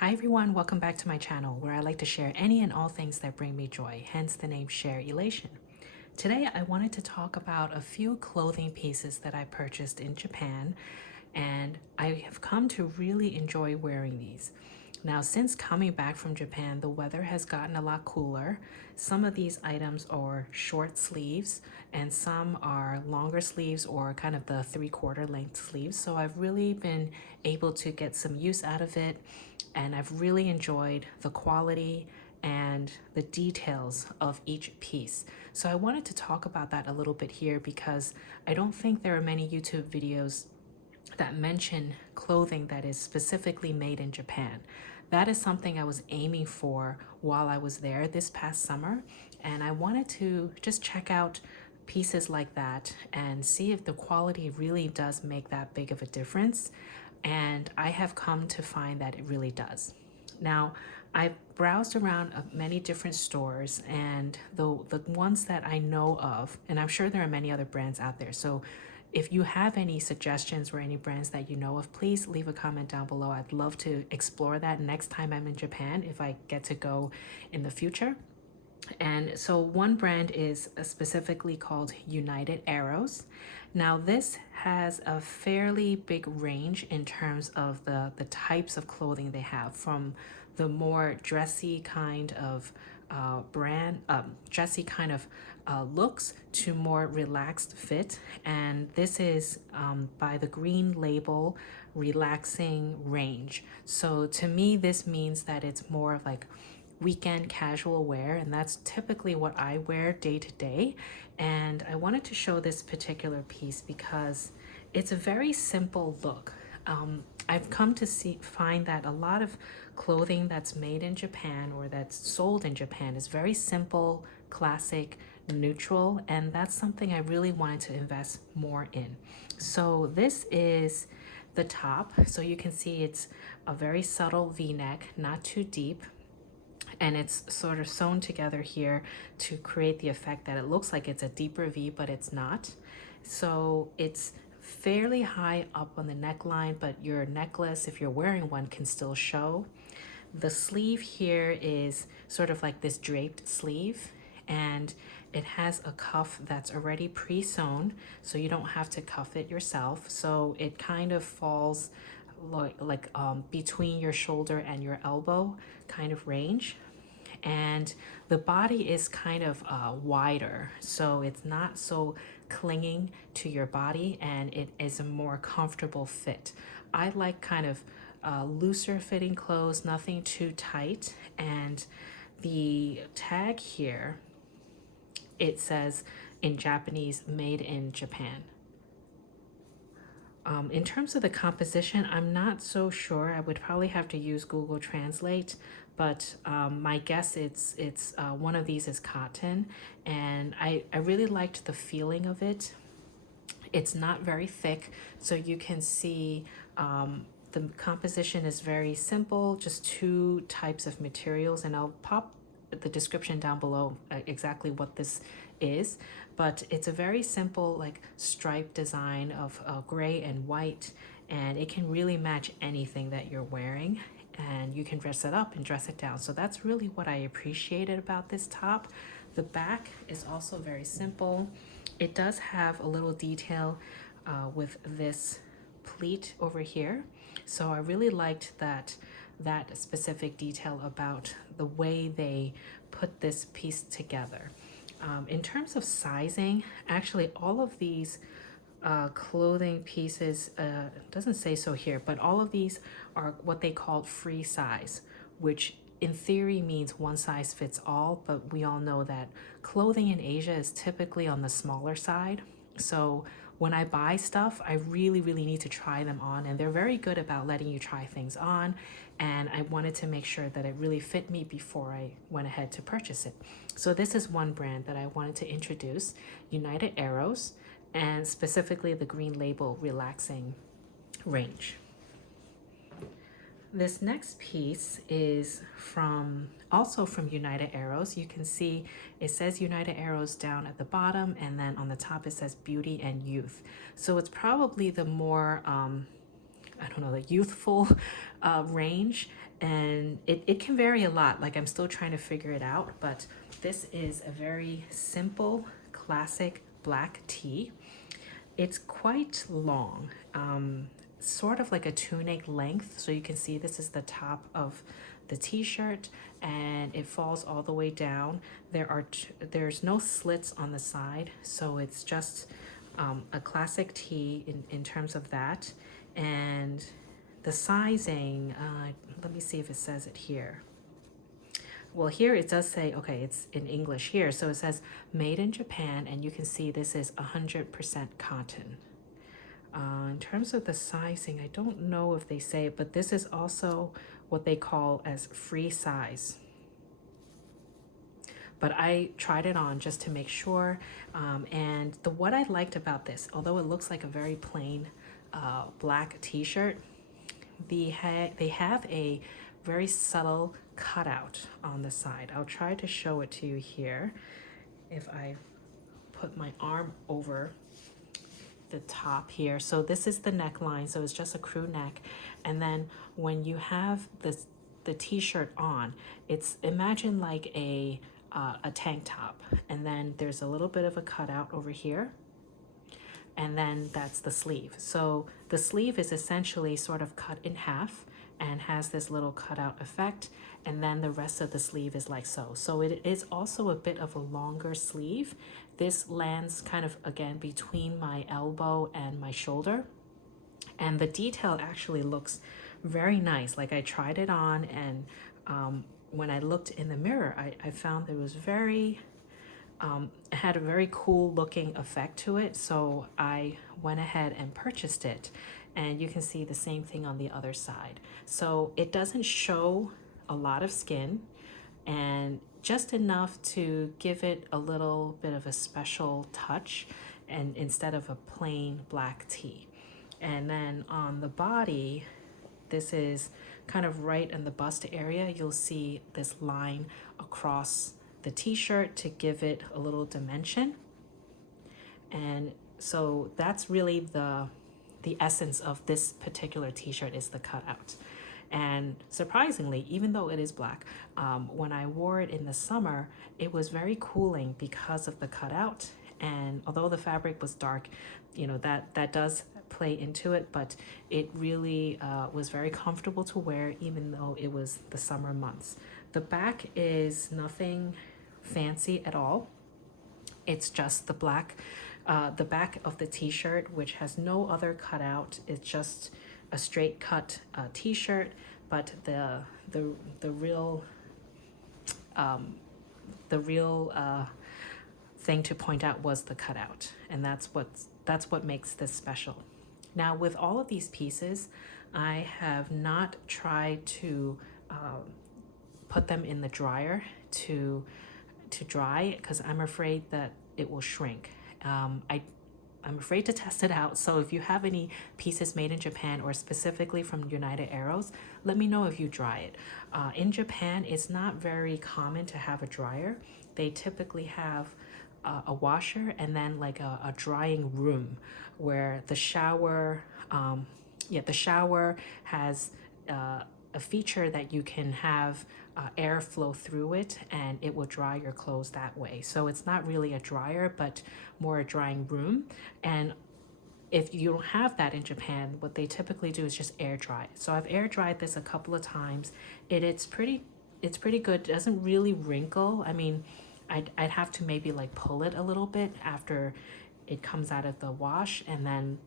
Hi everyone, welcome back to my channel where I like to share any and all things that bring me joy, hence the name Sharelation. Today I wanted to talk about a few clothing pieces that I purchased in Japan, and I have come to really enjoy wearing these. Now, since coming back from Japan, the weather has gotten a lot cooler. Some of these items are short sleeves and some are longer sleeves or kind of the 3/4 length sleeves. So I've really been able to get some use out of it, and I've really enjoyed the quality and the details of each piece. So I wanted to talk about that a little bit here because I don't think there are many YouTube videos that mention clothing that is specifically made in Japan. That is something I was aiming for while I was there this past summer, and I wanted to just check out pieces like that and see if the quality really does make that big of a difference. And I have come to find that it really does. Now, I've browsed around many different stores, and the ones that I know of, and I'm sure there are many other brands out there. So if you have any suggestions or any brands that you know of, please leave a comment down below. I'd love to explore that next time I'm in Japan if I get to go in the future. And so one brand is specifically called United Arrows. Now this has a fairly big range in terms of the types of clothing they have, from the more dressy kind of dressy kind of looks to more relaxed fit. And this is by the green label relaxing range. So to me, this means that it's more of like weekend casual wear, and that's typically what I wear day to day. And I wanted to show this particular piece because it's a very simple look. I've come to find that a lot of clothing that's made in Japan or that's sold in Japan is very simple, classic, neutral, and that's something I really wanted to invest more in. So this is the top. So you can see it's a very subtle V-neck, not too deep, and it's sort of sewn together here to create the effect that it looks like it's a deeper V, but it's not. So it's fairly high up on the neckline, but your necklace, if you're wearing one, can still show. The sleeve here is sort of like this draped sleeve, and it has a cuff that's already pre-sewn, so you don't have to cuff it yourself. So it kind of falls between your shoulder and your elbow kind of range. And the body is kind of wider, so it's not so clinging to your body, and it is a more comfortable fit. I like kind of looser fitting clothes, nothing too tight. And the tag here, it says in Japanese, made in Japan. In terms of the composition, I'm not so sure. I would probably have to use Google Translate, but my guess it's one of these is cotton, and I really liked the feeling of it. It's not very thick, so you can see the composition is very simple, just two types of materials, and I'll pop the description down below exactly what this is. But it's a very simple like stripe design of gray and white, and it can really match anything that you're wearing, and you can dress it up and dress it down. So that's really what I appreciated about this top. The back is also very simple. It does have a little detail with this pleat over here. So I really liked that specific detail about the way they put this piece together. In terms of sizing, actually all of these clothing pieces, doesn't say so here, but all of these are what they call free size, which in theory means one size fits all, but we all know that clothing in Asia is typically on the smaller side. So when I buy stuff, I really need to try them on, and they're very good about letting you try things on. And I wanted to make sure that it really fit me before I went ahead to purchase it. So this is one brand that I wanted to introduce, United Arrows, and specifically the green label relaxing range. This next piece is also from United Arrows. You can see it says United Arrows down at the bottom, and then on the top it says beauty and youth. So it's probably the more I don't know, the youthful range. And it can vary a lot. Like I'm still trying to figure it out, but this is a very simple, classic black tee. It's quite long, sort of like a tunic length. So you can see this is the top of the t-shirt and it falls all the way down. There's no slits on the side, so it's just a classic tee in terms of that. And the sizing, let me see if it says it here. Well, here it does say, okay, it's in English here. So it says made in Japan, and you can see this is 100% cotton. In terms of the sizing, I don't know if they say it, but this is also what they call as free size. But I tried it on just to make sure. And what I liked about this, although it looks like a very plain black t-shirt, they have a very subtle cutout on the side. I'll try to show it to you here. If I put my arm over the top here. So this is the neckline, so it's just a crew neck. And then when you have the t-shirt on, it's, imagine like a tank top, and then there's a little bit of a cutout over here, and then that's the sleeve. So the sleeve is essentially sort of cut in half and has this little cutout effect, and then the rest of the sleeve is like so. So it is also a bit of a longer sleeve. This lands kind of, again, between my elbow and my shoulder, and the detail actually looks very nice. Like I tried it on, and when I looked in the mirror, I found it was very, it had a very cool looking effect to it. So I went ahead and purchased it, and you can see the same thing on the other side. So it doesn't show a lot of skin, and just enough to give it a little bit of a special touch, and instead of a plain black tee. And then on the body, this is kind of right in the bust area. You'll see this line across the t-shirt to give it a little dimension. And so that's really the essence of this particular t-shirt, is the cutout. And surprisingly, even though it is black, when I wore it in the summer, it was very cooling because of the cutout. And although the fabric was dark, you know, that does play into it, but it really was very comfortable to wear, even though it was the summer months. The back is nothing fancy at all. It's just the black, the back of the t-shirt, which has no other cutout. It's just a straight cut t-shirt, but the real thing to point out was the cutout, and that's what makes this special. Now, with all of these pieces, I have not tried to put them in the dryer to dry, because I'm afraid that it will shrink. I'm afraid to test it out. So if you have any pieces made in Japan, or specifically from United Arrows, let me know if you dry it. In Japan, it's not very common to have a dryer. They typically have a washer, and then like a drying room where the shower, the shower has a feature that you can have air flow through it, and it will dry your clothes that way. So it's not really a dryer, but more a drying room. And if you don't have that in Japan, what they typically do is just air dry it. So I've air dried this a couple of times. It's pretty good. It doesn't really wrinkle. I mean, I'd have to maybe like pull it a little bit after it comes out of the wash, and then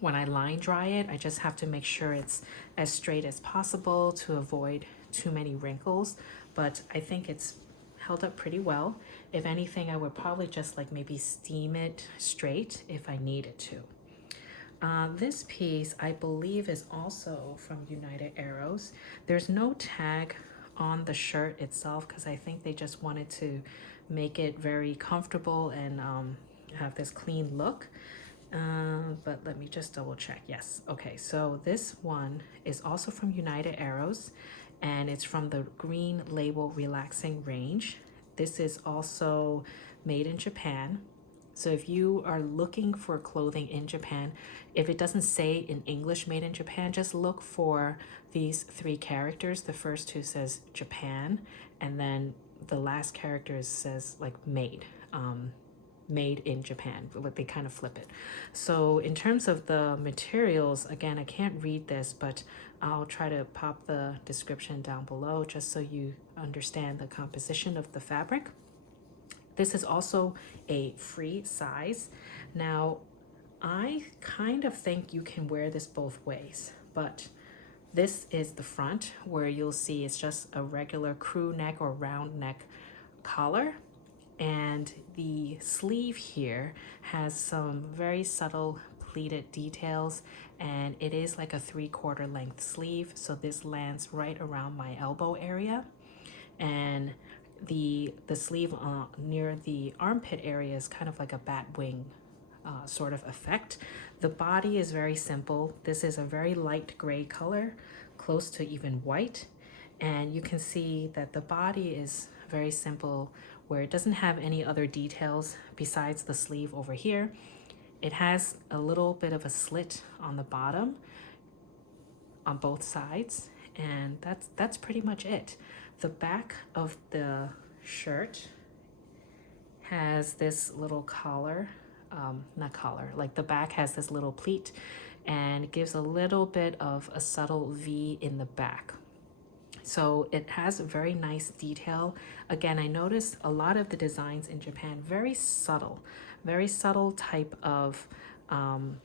when I line dry it, I just have to make sure it's as straight as possible to avoid too many wrinkles. But I think it's held up pretty well. If anything, I would probably just like maybe steam it straight if I needed to. This piece, I believe, is also from United Arrows. There's no tag on the shirt itself, because I think they just wanted to make it very comfortable and have this clean look. But let me just double check. Yes. Okay. So this one is also from United Arrows, and it's from the Green Label Relaxing range. This is also made in Japan, So if you are looking for clothing in Japan, if it doesn't say in English made in Japan, just look for these three characters. The first two says Japan, and then the last character says like made. Made in Japan, but they kind of flip it. So in terms of the materials, again, I can't read this, but I'll try to pop the description down below just so you understand the composition of the fabric. This is also a free size. Now, I kind of think you can wear this both ways, but this is the front where you'll see it's just a regular crew neck or round neck collar. And the sleeve here has some very subtle pleated details, and it is like a 3/4 length sleeve. So this lands right around my elbow area. And the sleeve near the armpit area is kind of like a bat wing sort of effect. The body is very simple. This is a very light gray color, close to even white. And you can see that the body is very simple, where it doesn't have any other details besides the sleeve over here. It has a little bit of a slit on the bottom on both sides, and that's pretty much it. The back of the shirt has this little collar, not collar, like the back has this little pleat, and it gives a little bit of a subtle V in the back. So it has a very nice detail. Again, I noticed a lot of the designs in Japan, very subtle type of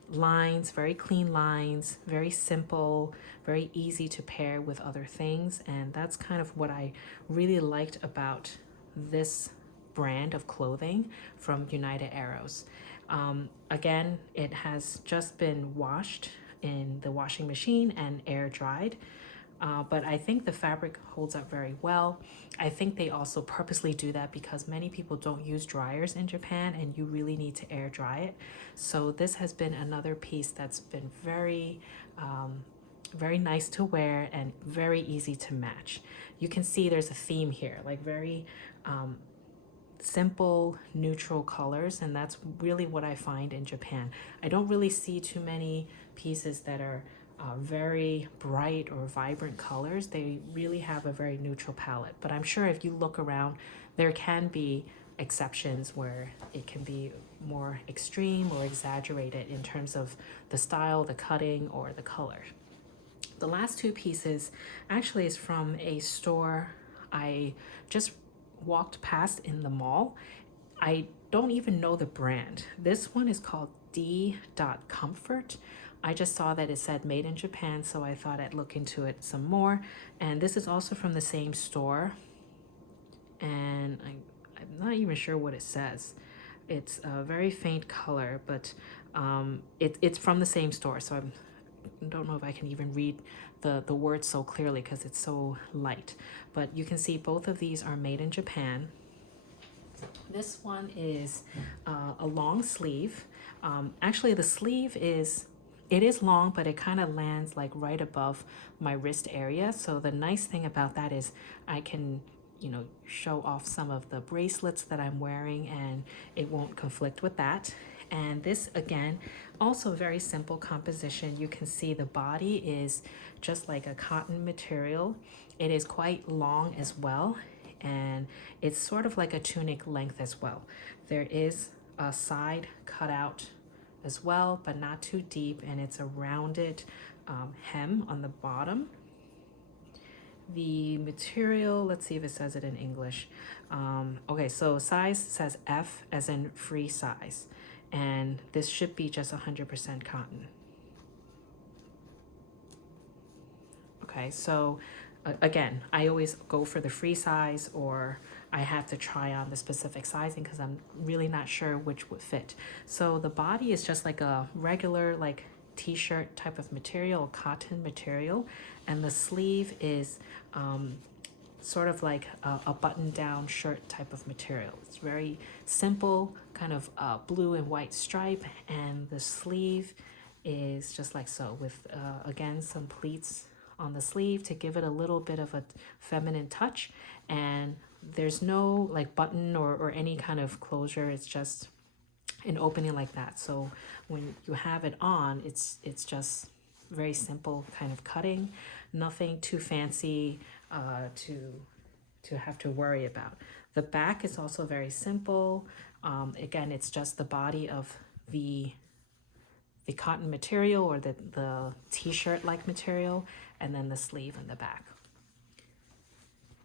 lines, very clean lines, very simple, very easy to pair with other things. And that's kind of what I really liked about this brand of clothing from United Arrows. Again, it has just been washed in the washing machine and air dried. But I think the fabric holds up very well. I think they also purposely do that because many people don't use dryers in Japan, and you really need to air dry it. So this has been another piece that's been very, very nice to wear and very easy to match. You can see there's a theme here, like very simple neutral colors, and that's really what I find in Japan. I don't really see too many pieces that are very bright or vibrant colors. They really have a very neutral palette, but I'm sure if you look around, there can be exceptions where it can be more extreme or exaggerated in terms of the style, the cutting, or the color. The last two pieces actually is from a store I just walked past in the mall. I don't even know the brand. This one is called D.Comfort. I just saw that it said made in Japan, so I thought I'd look into it some more. And this is also from the same store. And I'm not even sure what it says. It's a very faint color, but it's from the same store. So I don't know if I can even read the words so clearly because it's so light. But you can see both of these are made in Japan. This one is a long sleeve. Actually, the sleeve is long, but it kind of lands like right above my wrist area. So the nice thing about that is I can, show off some of the bracelets that I'm wearing, and it won't conflict with that. And this, again, also very simple composition. You can see the body is just like a cotton material. It is quite long as well, and it's sort of like a tunic length as well. There is a side cutout as well, but not too deep, and it's a rounded hem on the bottom. The material, let's see if it says it in English. Okay, so size says F as in free size, and this should be just 100% cotton. Okay, so again, I always go for the free size, or I have to try on the specific sizing because I'm really not sure which would fit. So the body is just like a regular like t-shirt type of material, cotton material, and the sleeve is sort of like a button-down shirt type of material. It's very simple, kind of blue and white stripe, and the sleeve is just like so, with again some pleats on the sleeve to give it a little bit of a feminine touch. And there's no like button or any kind of closure. It's an opening like that. So when you have it on, it's just very simple kind of cutting, nothing too fancy to have to worry about. The back is also very simple. Again, it's just the body of the cotton material, or the t-shirt like material, and then the sleeve in the back.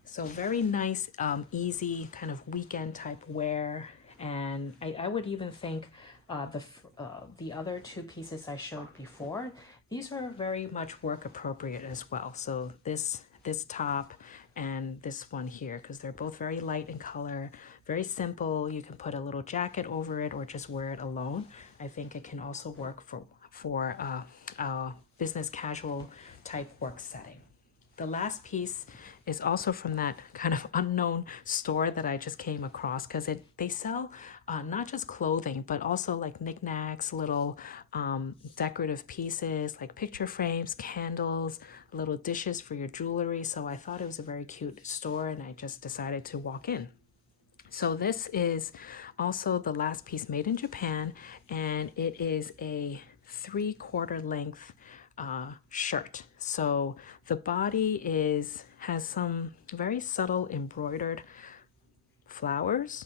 So very nice, easy kind of weekend type wear. And I would even think the other two pieces I showed before, these are very much work appropriate as well. So this top and this one here, because they're both very light in color, very simple. You can put a little jacket over it or just wear it alone. I think it can also work for a business casual type work setting. The last piece is also from that kind of unknown store that I just came across, because they sell not just clothing, but also like knickknacks, little decorative pieces like picture frames, candles, little dishes for your jewelry. So I thought it was a very cute store, and I just decided to walk in. So this is also the last piece made in Japan, and it is a 3/4 length shirt. So the body has some very subtle embroidered flowers.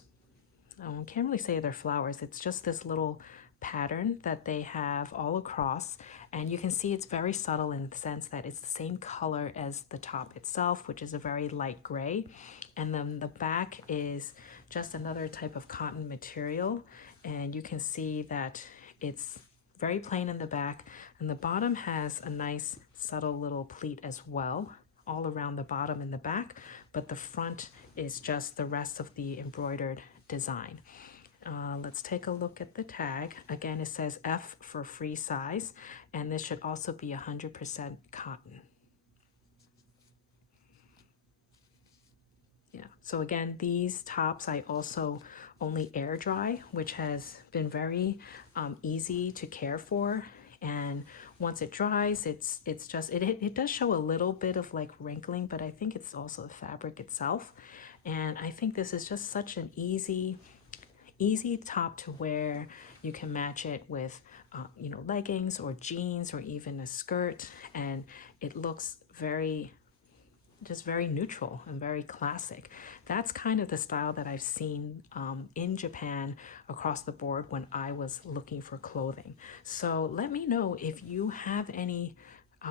I can't really say they're flowers. It's just this little pattern that they have all across, and you can see it's very subtle in the sense that it's the same color as the top itself, which is a very light gray, and then the back is just another type of cotton material, and you can see that it's very plain in the back, and the bottom has a nice subtle little pleat as well all around the bottom and the back, but the front is just the rest of the embroidered design. Let's take a look at the tag. Again, it says F for free size, and this should also be 100% cotton. Yeah, so again, these tops I also only air dry, which has been very easy to care for. And once it dries, it does show a little bit of like wrinkling, but I think it's also the fabric itself. And I think this is just such an easy top to wear. You can match it with leggings or jeans or even a skirt, and it looks very neutral and very classic. That's kind of the style that I've seen in Japan across the board when I was looking for clothing. So let me know if you have any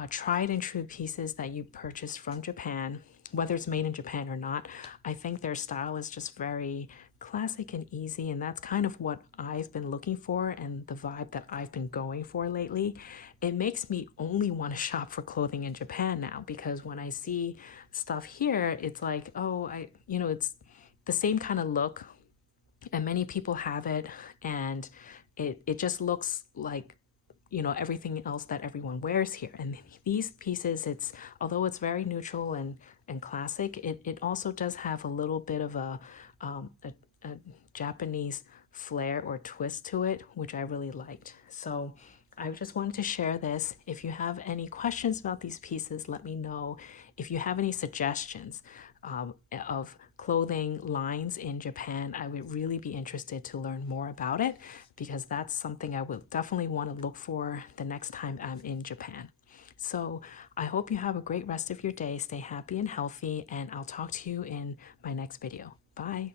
tried and true pieces that you purchased from Japan, whether it's made in Japan or not. I think their style is just very classic and easy, and that's kind of what I've been looking for and the vibe that I've been going for lately. It makes me only want to shop for clothing in Japan now, because when I see stuff here, it's like, oh, it's the same kind of look, and many people have it, and it just looks like everything else that everyone wears here. And these pieces, although it's very neutral and classic, it also does have a little bit of a Japanese flair or twist to it, which I really liked. So I just wanted to share this. If you have any questions about these pieces, let me know. If you have any suggestions of clothing lines in Japan, I would really be interested to learn more about it, because that's something I will definitely want to look for the next time I'm in Japan. So I hope you have a great rest of your day. Stay happy and healthy, and I'll talk to you in my next video. Bye.